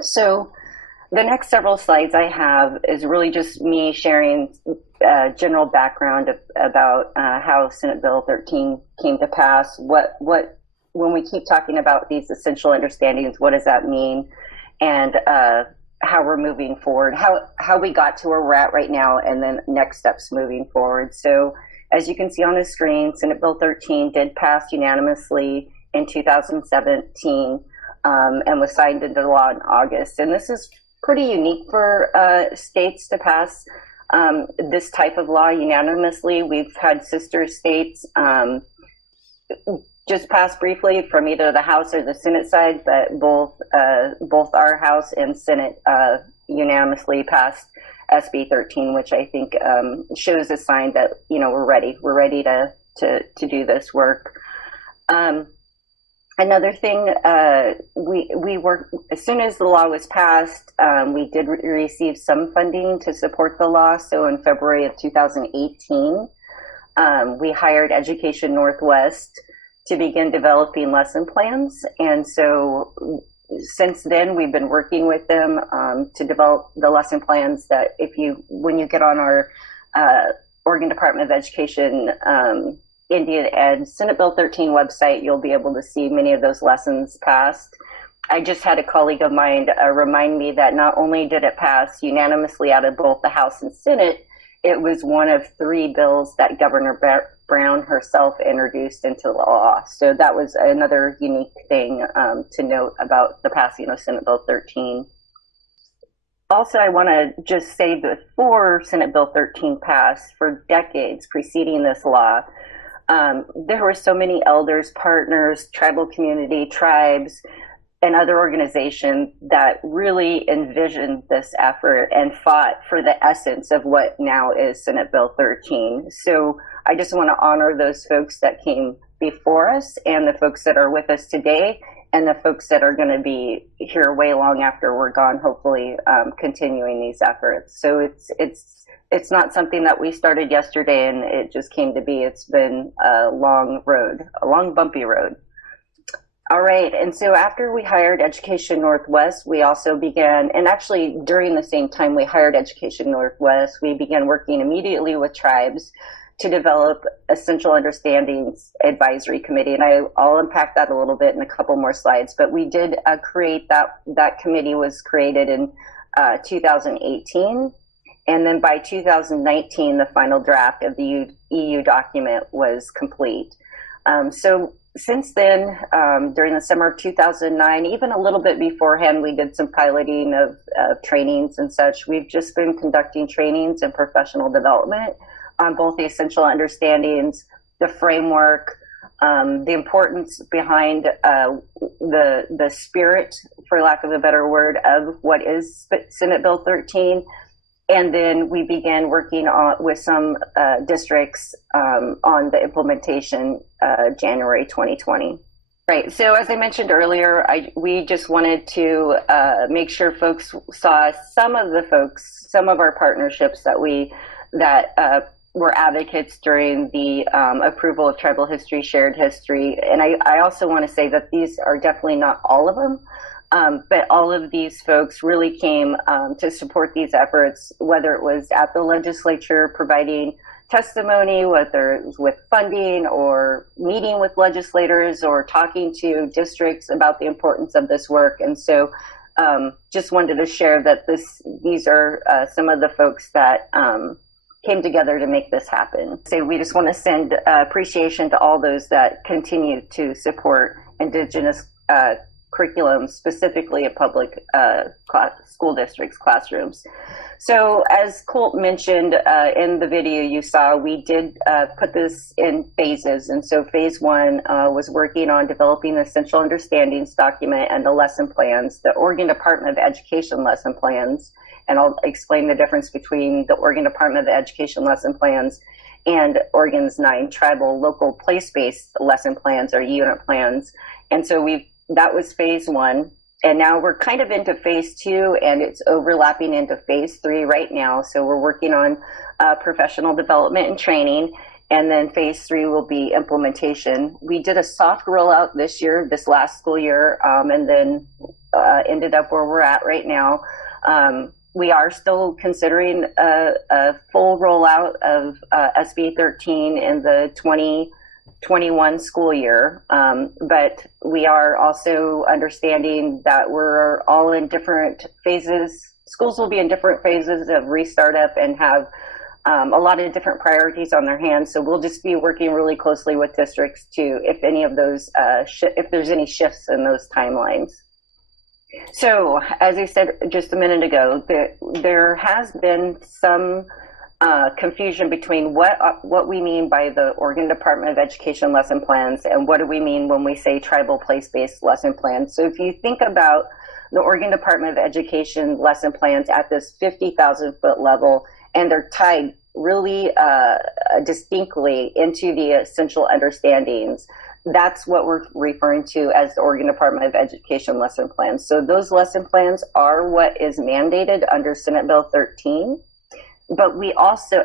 So the next several slides I have is really just me sharing general background about how Senate Bill 13 came to pass. When we keep talking about these essential understandings, what does that mean? And how we're moving forward, how we got to where we're at right now, and then next steps moving forward. So as you can see on the screen, Senate Bill 13 did pass unanimously in 2017 and was signed into law in August. And this is pretty unique for states to pass this type of law unanimously. We've had sister states just passed briefly from either the House or the Senate side, but both our House and Senate unanimously passed SB13, which I think shows a sign that we're ready. We're ready to do this work. Another thing, we worked as soon as the law was passed. We did receive some funding to support the law. So in February of 2018, we hired Education Northwest to begin developing lesson plans. And so since then, we've been working with them to develop the lesson plans that when you get on our Oregon Department of Education Indian Ed Senate Bill 13 website, you'll be able to see many of those lessons passed. I just had a colleague of mine remind me that not only did it pass unanimously out of both the House and Senate, it was one of 3 bills that Governor Brown herself introduced into law. So that was another unique thing to note about the passing of Senate Bill 13. Also, I want to just say that before Senate Bill 13 passed, for decades preceding this law, there were so many elders, partners, tribal community, tribes, and other organizations that really envisioned this effort and fought for the essence of what now is Senate Bill 13. So I just want to honor those folks that came before us and the folks that are with us today and the folks that are going to be here way long after we're gone, hopefully continuing these efforts. So it's not something that we started yesterday and it just came to be. It's been a long road, a long bumpy road. All right, and so after we hired Education Northwest, we also began, and actually during the same time we hired Education Northwest, we began working immediately with tribes to develop Essential Understandings Advisory Committee. And I'll unpack that a little bit in a couple more slides, but we did create that committee was created in 2018. And then by 2019, the final draft of the EU document was complete. So since then, during the summer of 2009, even a little bit beforehand, we did some piloting of trainings and such. We've just been conducting trainings and professional development on both the essential understandings, the framework, the importance behind the spirit, for lack of a better word, of what is Senate Bill 13. And then we began working with some districts on the implementation January 2020. Right. So as I mentioned earlier, we just wanted to make sure folks saw some of our partnerships that were advocates during the approval of Tribal History, Shared History. And I also want to say that these are definitely not all of them. But all of these folks really came to support these efforts, whether it was at the legislature providing testimony, whether it was with funding or meeting with legislators or talking to districts about the importance of this work. And so just wanted to share that these are some of the folks that came together to make this happen. So we just want to send appreciation to all those that continue to support Indigenous curriculum, specifically at public school districts, classrooms. So as Colt mentioned in the video you saw, we did put this in phases. And so phase 1 was working on developing the Essential Understandings document and the lesson plans, the Oregon Department of Education lesson plans. And I'll explain the difference between the Oregon Department of Education lesson plans and Oregon's 9 tribal local place-based lesson plans or unit plans. And so that was phase 1. And now we're kind of into phase 2 and it's overlapping into phase 3 right now. So we're working on professional development and training. And then phase 3 will be implementation. We did a soft rollout this last school year. And then ended up where we're at right now. We are still considering a full rollout of SB13 in the 2021 school year, but we are also understanding that we're all in different phases. Schools will be in different phases of restart up and have a lot of different priorities on their hands. So we'll just be working really closely with districts to, if any of those, if there's any shifts in those timelines. So, as I said just a minute ago, there has been some confusion between what we mean by the Oregon Department of Education lesson plans and what do we mean when we say tribal place-based lesson plans. So if you think about the Oregon Department of Education lesson plans at this 50,000 foot level, and they're tied really distinctly into the essential understandings, that's what we're referring to as the Oregon Department of Education lesson plans. So those lesson plans are what is mandated under Senate Bill 13. But we also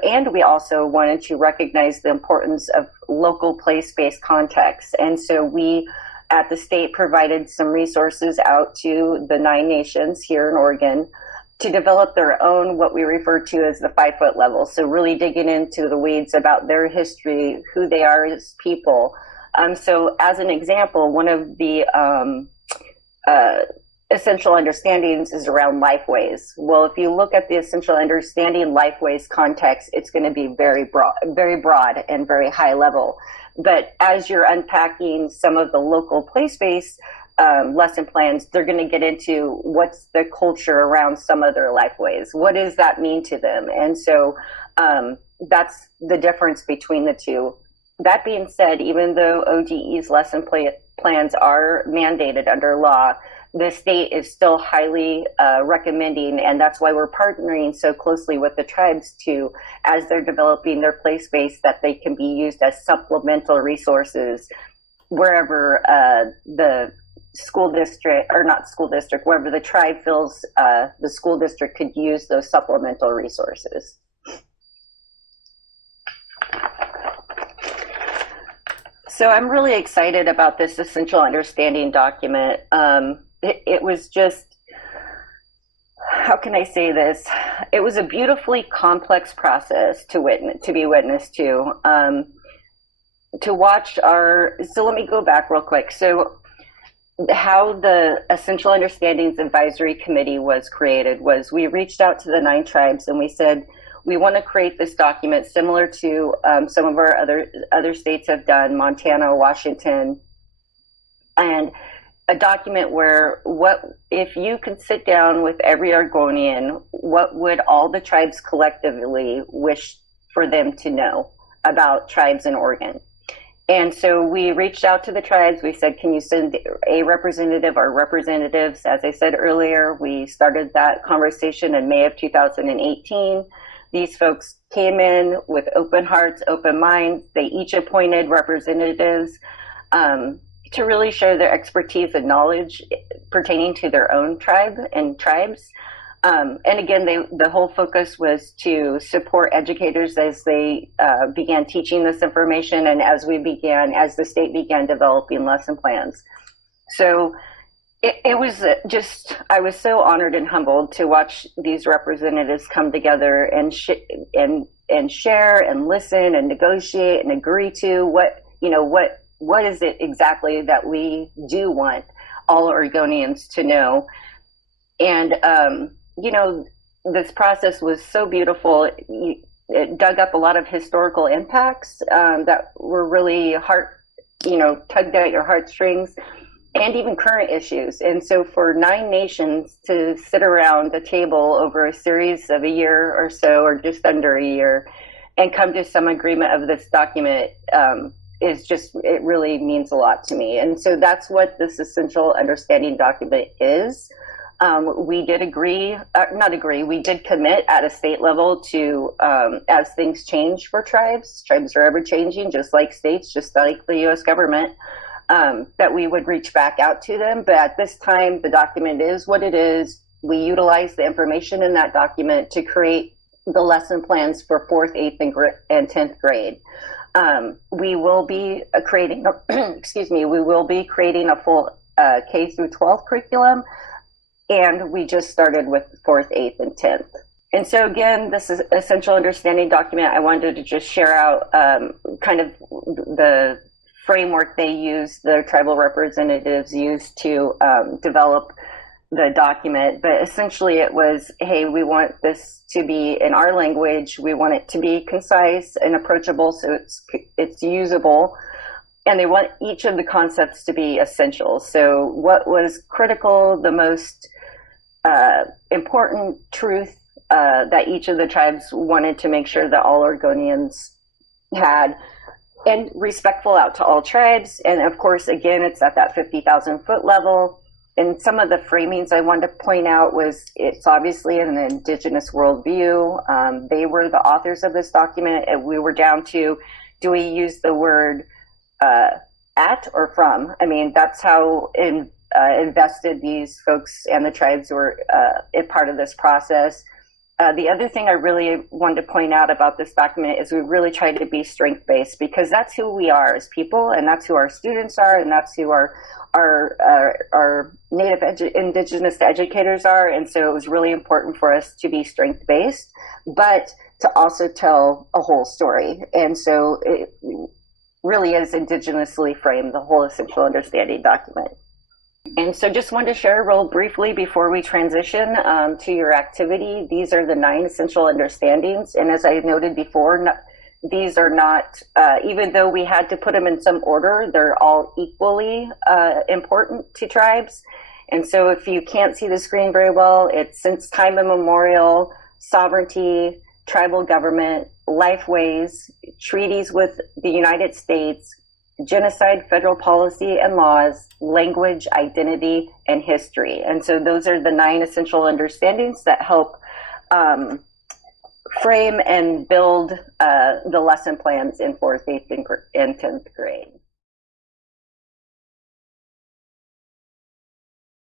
wanted to recognize the importance of local place-based context. And so we, at the state, provided some resources out to the 9 nations here in Oregon to develop their own, what we refer to as the 5 foot level. So really digging into the weeds about their history, who they are as people. So as an example, one of the essential understandings is around lifeways. Well, if you look at the essential understanding lifeways context, it's going to be very broad and very high level. But as you're unpacking some of the local place-based lesson plans, they're going to get into what's the culture around some of their lifeways. What does that mean to them? And so that's the difference between the two. That being said, even though ODE's lesson plans are mandated under law, the state is still highly recommending, and that's why we're partnering so closely with the tribes to, as they're developing their place-based, that they can be used as supplemental resources wherever the school district, or not school district, wherever the tribe feels the school district could use those supplemental resources. So I'm really excited about this essential understanding document. It was just, how can I say this? It was a beautifully complex process to be witness to watch our, so let me go back real quick. So how the Essential Understandings Advisory Committee was created was we reached out to the 9 tribes and we said, we want to create this document similar to some of our other states have done, Montana, Washington, and a document where if you could sit down with every Oregonian, what would all the tribes collectively wish for them to know about tribes in Oregon? And so we reached out to the tribes. We said, can you send a representative or representatives? As I said earlier, we started that conversation in May of 2018. These folks came in with open hearts, open minds. They each appointed representatives to really share their expertise and knowledge pertaining to their own tribe and tribes. And again, the whole focus was to support educators as they began teaching this information and as the state began developing lesson plans. So it was just, I was so honored and humbled to watch these representatives come together and share and listen and negotiate and agree to what is it exactly that we do want all Oregonians to know. And, this process was so beautiful. It dug up a lot of historical impacts that were really tugged at your heartstrings, and even current issues. And so for 9 nations to sit around a table over a series of a year or so, or just under a year, and come to some agreement of this document it really means a lot to me. And so that's what this essential understanding document is. We did we did commit at a state level to, as things change for tribes are ever changing, just like states, just like the U.S. government, that we would reach back out to them. But at this time, the document is what it is. We utilize the information in that document to create the lesson plans for 4th, 8th, and 10th grade. We will be creating, we will be creating a full K through 12 curriculum. and we just started with 4th, 8th, and 10th. And so again, this is essential understanding document. I wanted to just share out kind of the framework they use, the tribal representatives used to develop the document. But essentially it was, hey, we want this to be in our language. We want it to be concise and approachable so it's usable. And they want each of the concepts to be essential. So what was critical, the most important truth that each of the tribes wanted to make sure that all Oregonians had, and respectful out to all tribes. And of course, again, it's at that 50,000 foot level. And some of the framings I wanted to point out was it's obviously an indigenous worldview. They were the authors of this document, and we were down to, do we use the word at or from? I mean, that's how invested these folks and the tribes were a part of this process. The other thing I really wanted to point out about this document is we really tried to be strength-based, because that's who we are as people, and that's who our students are, and that's who our Native Indigenous educators are. And so it was really important for us to be strength-based, but to also tell a whole story. And so it really is indigenously framed, the whole essential understanding document. And so just wanted to share real briefly before we transition to your activity. These are the 9 essential understandings. And as I noted before, these are not, even though we had to put them in some order, they're all equally important to tribes. And so if you can't see the screen very well, it's since time immemorial, sovereignty, tribal government, lifeways, treaties with the United States, genocide, federal policy and laws, language, identity, and history. And so those are the 9 essential understandings that help frame and build the lesson plans in 4th, 8th, and 10th grade.